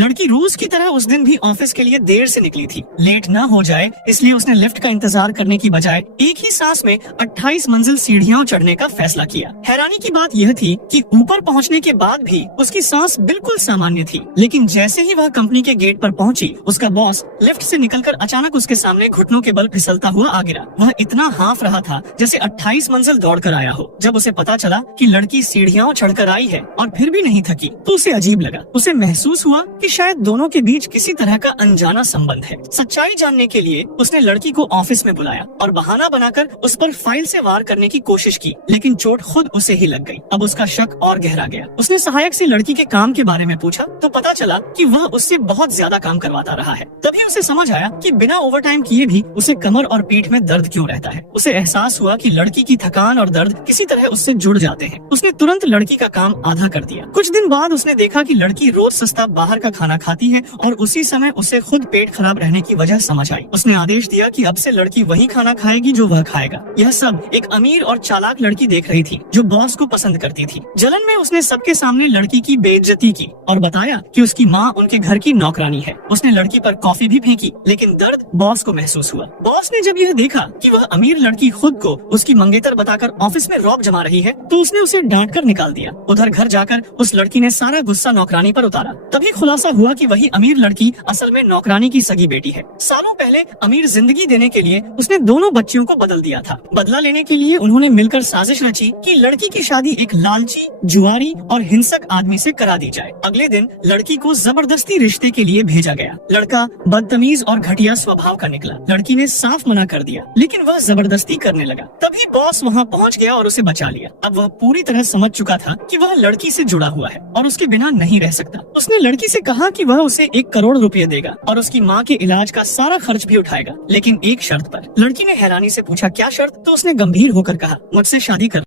लड़की रोज की तरह उस दिन भी ऑफिस के लिए देर से निकली थी। लेट न हो जाए इसलिए उसने लिफ्ट का इंतजार करने की बजाय एक ही सांस में 28 मंजिल सीढ़ियां चढ़ने का फैसला किया। हैरानी की बात यह थी कि ऊपर पहुंचने के बाद भी उसकी सांस बिल्कुल सामान्य थी, लेकिन जैसे ही वह कंपनी के गेट पर पहुंची, उसका बॉस लिफ्ट से निकलकर अचानक उसके सामने घुटनों के बल फिसलता हुआ आ गिरा। वह इतना हाफ रहा था जैसे 28 मंजिल दौड़ कर आया हो। जब उसे पता चला कि लड़की सीढ़ियां चढ़कर आई है और फिर भी नहीं थकी, तो उसे अजीब लगा। उसे महसूस हुआ कि शायद दोनों के बीच किसी तरह का अनजाना संबंध है। सच्चाई जानने के लिए उसने लड़की को ऑफिस में बुलाया और बहाना बनाकर उस पर फाइल से वार करने की कोशिश की, लेकिन चोट खुद उसे ही लग गई। अब उसका शक और गहरा गया। उसने सहायक से लड़की के काम के बारे में पूछा तो पता चला कि वह उससे बहुत ज्यादा काम करवाता रहा है। तभी उसे समझ आया कि बिना ओवरटाइम किए भी उसे कमर और पीठ में दर्द क्यों रहता है। उसे एहसास हुआ कि लड़की की थकान और दर्द किसी तरह उससे जुड़ जाते हैं। उसने तुरंत लड़की का काम आधा कर दिया। कुछ दिन बाद उसने देखा कि लड़की रोज सस्ता बाहर का खाना खाती है और उसी समय उसे खुद पेट खराब रहने की वजह समझ आई। उसने आदेश दिया कि अब से लड़की वही खाना खाएगी जो वह खाएगा। यह सब एक अमीर और चालाक लड़की देख रही थी जो बॉस को पसंद करती थी। जलन में उसने सबके सामने लड़की की बेइज्जती की और बताया कि उसकी माँ उनके घर की नौकरानी है। उसने लड़की पर कॉफी भी फेंकी, लेकिन दर्द बॉस को महसूस हुआ। बॉस ने जब यह देखा कि वह अमीर लड़की खुद को उसकी मंगेतर बताकर ऑफिस में रौब जमा रही है, तो उसने उसे डांट कर निकाल दिया। उधर घर जाकर उस लड़की ने सारा गुस्सा नौकरानी पर उतारा। तभी खुलासा हुआ कि वही अमीर लड़की असल में नौकरानी की सगी बेटी है। सालों पहले अमीर जिंदगी देने के लिए उसने दोनों बच्चियों को बदल दिया था। बदला लेने के लिए उन्होंने मिलकर साजिश रची कि लड़की की शादी एक लालची, जुआरी और हिंसक आदमी से करा दी जाए। अगले दिन लड़की को जबरदस्ती रिश्ते के लिए भेजा गया। लड़का बदतमीज और घटिया स्वभाव का निकला। लड़की ने साफ मना कर दिया, लेकिन वह जबरदस्ती करने लगा। तभी बॉस वहाँ पहुँच गया और उसे बचा लिया। अब वह पूरी तरह समझ चुका था कि वह लड़की से जुड़ा हुआ है और उसके बिना नहीं रह सकता। उसने लड़की से कहा कि वह उसे 1 करोड़ रुपए देगा और उसकी माँ के इलाज का सारा खर्च भी उठाएगा, लेकिन एक शर्त पर। लड़की ने हैरानी से पूछा, क्या शर्त? तो उसने गंभीर होकर कहा, मुझसे शादी कर लो।